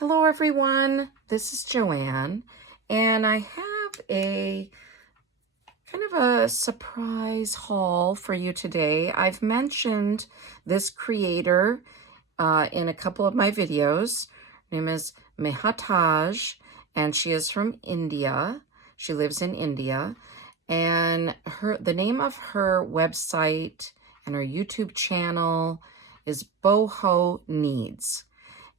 Hello everyone, this is Joanne, and I have a kind of a surprise haul for you today. I've mentioned this creator in a couple of my videos. Her name is Mehataj, and she is from India. She lives in India, and the name of her website and her YouTube channel is Boho Needs.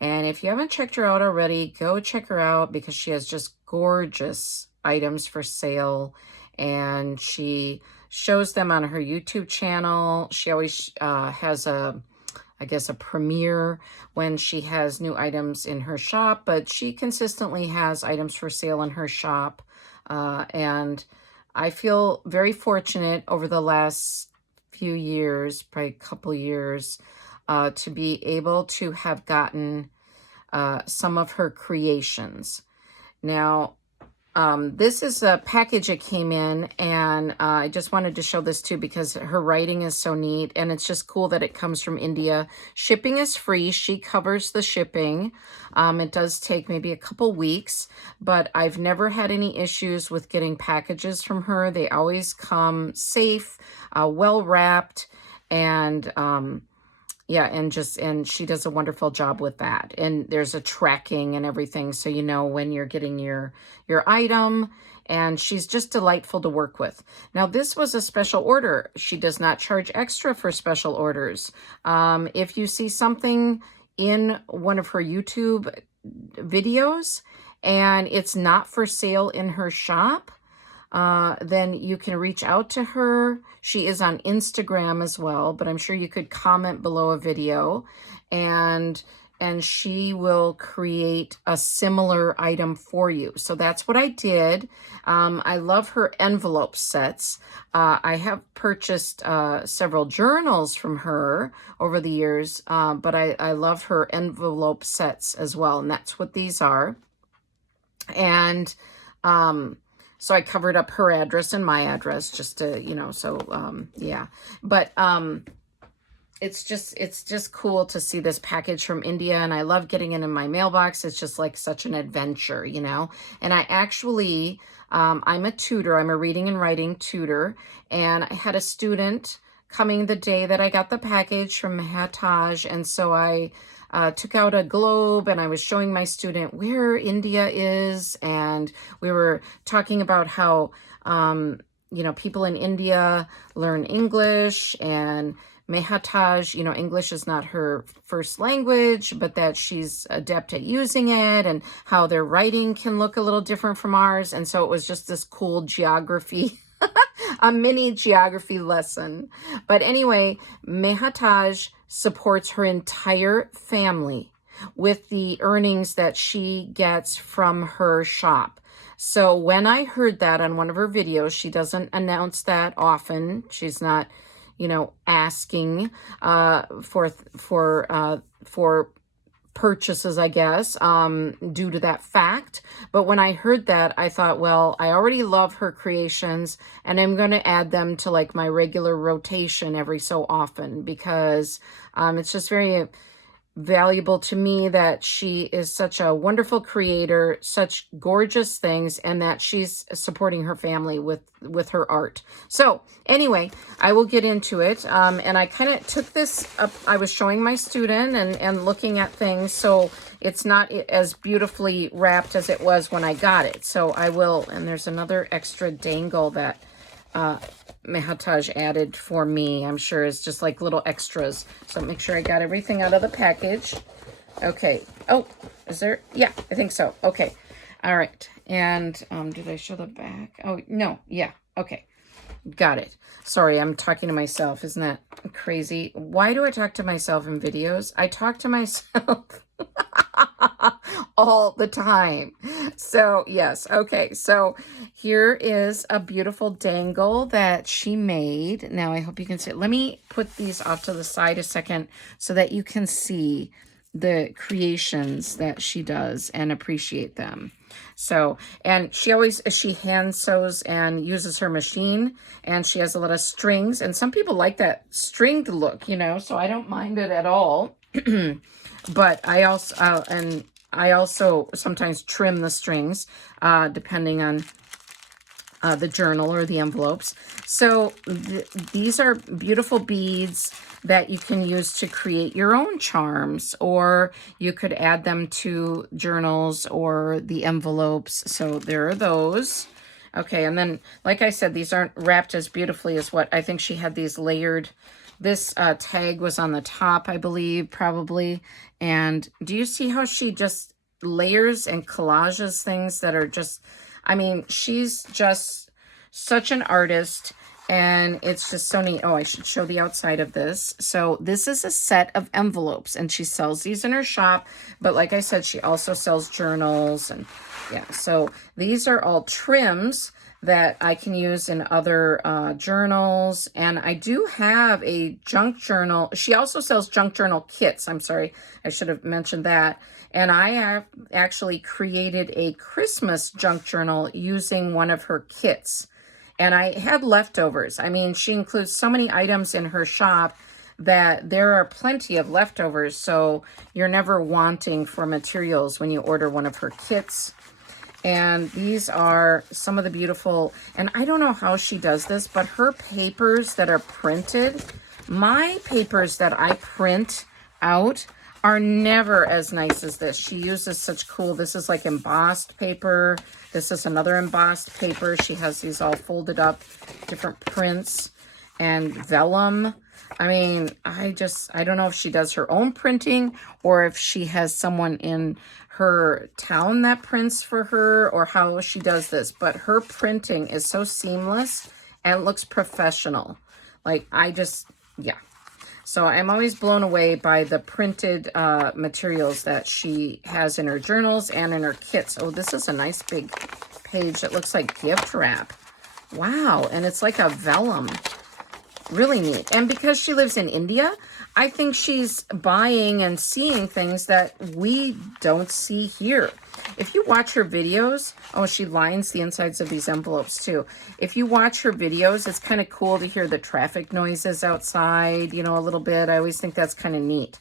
And if you haven't checked her out already, go check her out because she has just gorgeous items for sale. And she shows them on her YouTube channel. She always has a premiere when she has new items in her shop. But she consistently has items for sale in her shop. And I feel very fortunate over the last few years, probably a couple years, to be able to have gotten some of her creations. Now, this is a package that came in, and I just wanted to show this too because her writing is so neat, and it's just cool that it comes from India. Shipping is free. She covers the shipping. It does take maybe a couple weeks, but I've never had any issues with getting packages from her. They always come safe, well wrapped, and yeah, and she does a wonderful job with that. And there's a tracking and everything, so you know when you're getting your item, and she's just delightful to work with. Now, this was a special order. She does not charge extra for special orders. If you see something in one of her YouTube videos and it's not for sale in her shop, then you can reach out to her. She is on Instagram as well, but I'm sure you could comment below a video, and she will create a similar item for you. So that's what I did. I love her envelope sets. I have purchased several journals from her over the years, but I love her envelope sets as well, and that's what these are. And so I covered up her address and my address just to, yeah. But it's just cool to see this package from India, and I love getting it in my mailbox. It's just like such an adventure, And I actually, I'm a tutor. I'm a reading and writing tutor, and I had a student coming the day that I got the package from Mehataj, and so I took out a globe and I was showing my student where India is, and we were talking about how, people in India learn English, and Mehataj, English is not her first language, but that she's adept at using it, and how their writing can look a little different from ours. And so it was just this cool geography a mini geography lesson. But anyway, Mehataj supports her entire family with the earnings that she gets from her shop. So when I heard that on one of her videos, she doesn't announce that often. She's not, asking for purchases, I guess, due to that fact. But when I heard that, I thought, well, I already love her creations, and I'm going to add them to like my regular rotation every so often, because it's just very valuable to me that she is such a wonderful creator, such gorgeous things, and that she's supporting her family with her art. So anyway, I will get into it. And I kind of took this up. I was showing my student and looking at things, so it's not as beautifully wrapped as it was when I got it. So I will, and there's another extra dangle that Mehataj added for me. I'm sure it's just like little extras. So make sure I got everything out of the package. Okay. Oh, is there? Yeah, I think so. Okay. All right. And did I show the back? Oh, no. Yeah. Okay. Got it. Sorry, I'm talking to myself. Isn't that crazy? Why do I talk to myself in videos? I talk to myself all the time. So yes. Okay. So here is a beautiful dangle that she made. Now I hope you can see it. Let me put these off to the side a second so that you can see the creations that she does and appreciate them. So, and she hand sews and uses her machine, and she has a lot of strings, and some people like that stringed look, so I don't mind it at all. But I also, and I also sometimes trim the strings depending on the journal or the envelopes. So these are beautiful beads that you can use to create your own charms, or you could add them to journals or the envelopes. So there are those. Okay, and then, like I said, these aren't wrapped as beautifully as what I think she had these layered. This tag was on the top, I believe, probably. And do you see how she just layers and collages things that are just, I mean, she's just such an artist, and it's just so neat. Oh, I should show the outside of this. So this is a set of envelopes, and she sells these in her shop. But like I said, she also sells journals, and yeah, so these are all trims that I can use in other journals. And I do have a junk journal. She also sells junk journal kits. I'm sorry, I should have mentioned that. And I have actually created a Christmas junk journal using one of her kits. And I had leftovers. I mean, she includes so many items in her shop that there are plenty of leftovers. So you're never wanting for materials when you order one of her kits. And these are some of the beautiful, and I don't know how she does this, but her papers that are printed, my papers that I print out are never as nice as this. She uses such cool, this is like embossed paper. This is another embossed paper. She has these all folded up, different prints, and vellum. I mean, I don't know if she does her own printing or if she has someone in her town that prints for her, or how she does this, but her printing is so seamless and looks professional. Like, yeah. So I'm always blown away by the printed materials that she has in her journals and in her kits. Oh, this is a nice big page that looks like gift wrap. Wow, and it's like a vellum. Really neat. And because she lives in India, I think she's buying and seeing things that we don't see here. If you watch her videos, oh, she lines the insides of these envelopes too. If you watch her videos, it's kind of cool to hear the traffic noises outside, you know, a little bit. I always think that's kind of neat,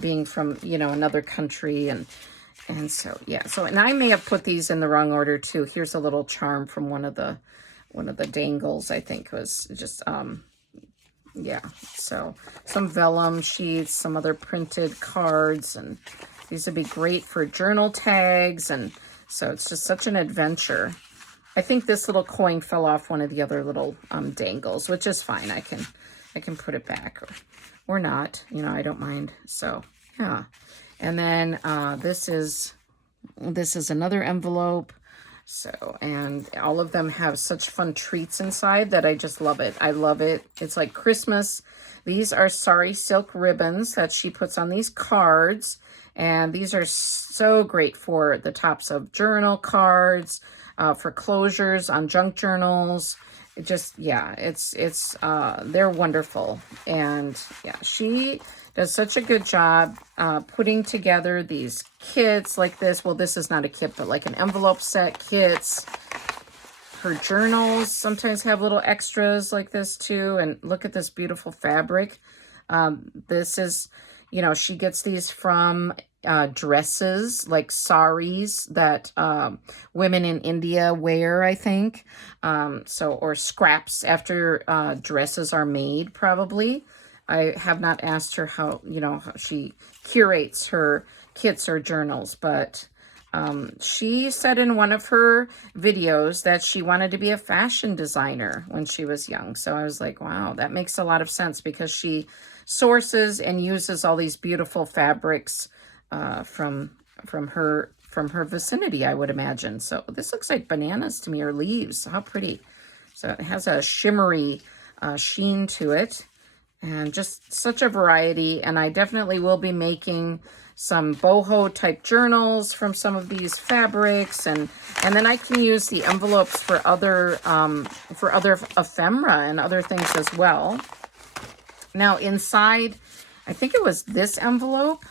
being from, you know, another country. And so, yeah. So, and I may have put these in the wrong order too. Here's a little charm from one of the dangles, I think was just, yeah, so some vellum sheets, some other printed cards, and these would be great for journal tags. And so it's just such an adventure. I think this little coin fell off one of the other little dangles, which is fine. I can put it back or not, you know, I don't mind. So yeah. And then this is another envelope. So, and all of them have such fun treats inside that I just love it. I love it. It's like Christmas. These are sari silk ribbons that she puts on these cards. And these are so great for the tops of journal cards, for closures on junk journals. It just, yeah, they're wonderful. And yeah, she does such a good job putting together these kits like this. Well, this is not a kit, but like an envelope set kits. Her journals sometimes have little extras like this too. And look at this beautiful fabric. This is, you know, she gets these from dresses, like saris that women in India wear, I think. So, or scraps after dresses are made, probably. I have not asked her how, you know, how she curates her kits or journals, but she said in one of her videos that she wanted to be a fashion designer when she was young. So I was like, wow, that makes a lot of sense, because she sources and uses all these beautiful fabrics from her vicinity, I would imagine. So this looks like bananas to me, or leaves. How pretty. So it has a shimmery sheen to it. And just such a variety. And I definitely will be making some boho type journals from some of these fabrics. And then I can use the envelopes for other ephemera and other things as well. Now inside, I think it was this envelope.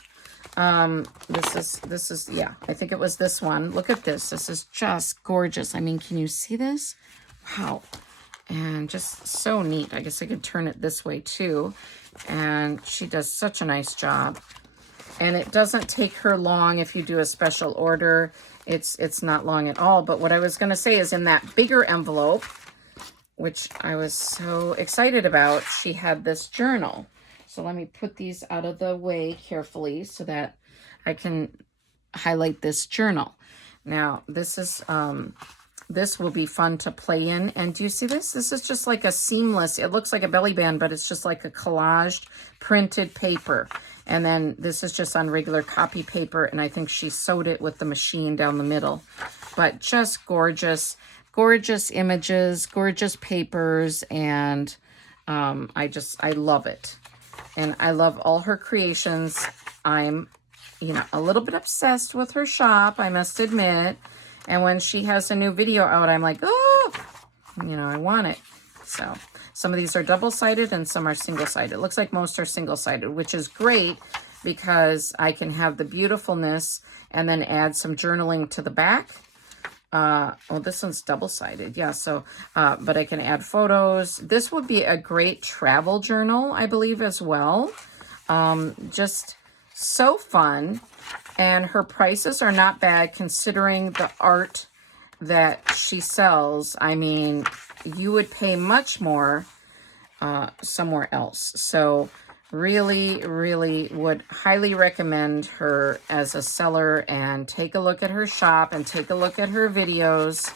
This is, yeah, I think it was this one. Look at this. This is just gorgeous. I mean, can you see this? Wow. And just so neat. I guess I could turn it this way too. And she does such a nice job. And it doesn't take her long if you do a special order. It's not long at all. But what I was going to say is in that bigger envelope, which I was so excited about, she had this journal. So let me put these out of the way carefully so that I can highlight this journal. Now, this is this will be fun to play in. And do you see this? This is just like a seamless, it looks like a belly band, but it's just like a collaged printed paper. And then this is just on regular copy paper, and I think she sewed it with the machine down the middle. But just gorgeous, gorgeous images, gorgeous papers, and I love it. And I love all her creations. I'm, a little bit obsessed with her shop, I must admit. And when she has a new video out, I'm like, oh, I want it. So some of these are double-sided and some are single-sided. It looks like most are single-sided, which is great because I can have the beautifulness and then add some journaling to the back. Oh, this one's double-sided. Yeah, so, but I can add photos. This would be a great travel journal, I believe, as well. Just so fun. And her prices are not bad considering the art that she sells. I mean, you would pay much more somewhere else. So really, really would highly recommend her as a seller, and take a look at her shop and take a look at her videos,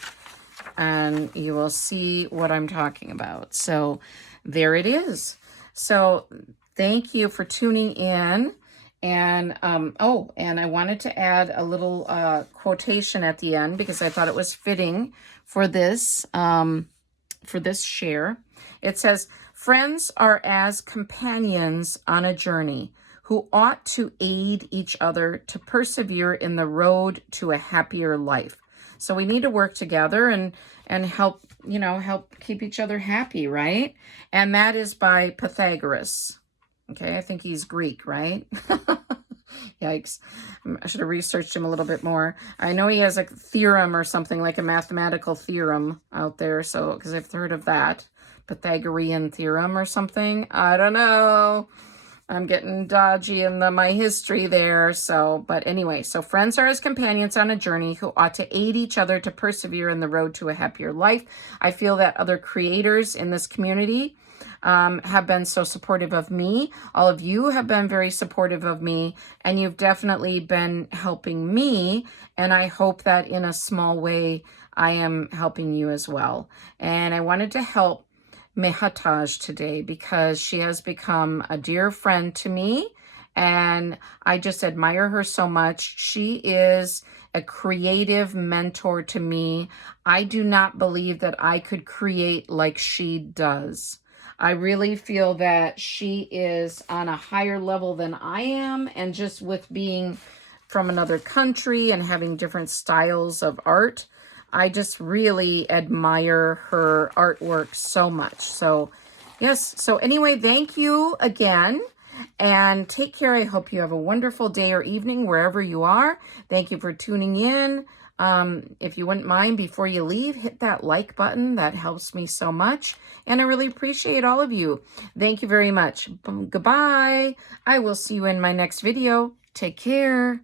and you will see what I'm talking about. So there it is. So thank you for tuning in. And, oh, and I wanted to add a little quotation at the end because I thought it was fitting for this share. It says, "Friends are as companions on a journey who ought to aid each other to persevere in the road to a happier life." So we need to work together and help, help keep each other happy, right? And that is by Pythagoras. Okay, I think he's Greek, right? Yikes. I should have researched him a little bit more. I know he has a theorem or something, like a mathematical theorem out there, so, because I've heard of that. Pythagorean theorem or something. I don't know. I'm getting dodgy in my history there. So, but anyway, so friends are as companions on a journey who ought to aid each other to persevere in the road to a happier life. I feel that other creators in this community have been so supportive of me. All of you have been very supportive of me, and you've definitely been helping me. And I hope that in a small way, I am helping you as well. And I wanted to help Mehataj today because she has become a dear friend to me, and I just admire her so much. She is a creative mentor to me. I do not believe that I could create like she does. I really feel that she is on a higher level than I am, and just with being from another country and having different styles of art, I just really admire her artwork so much. So yes, so anyway, thank you again, and take care. I hope you have a wonderful day or evening wherever you are. Thank you for tuning in. If you wouldn't mind, before you leave, hit that like button. That helps me so much, and I really appreciate all of you. Thank you very much. Goodbye. I will see you in my next video. Take care.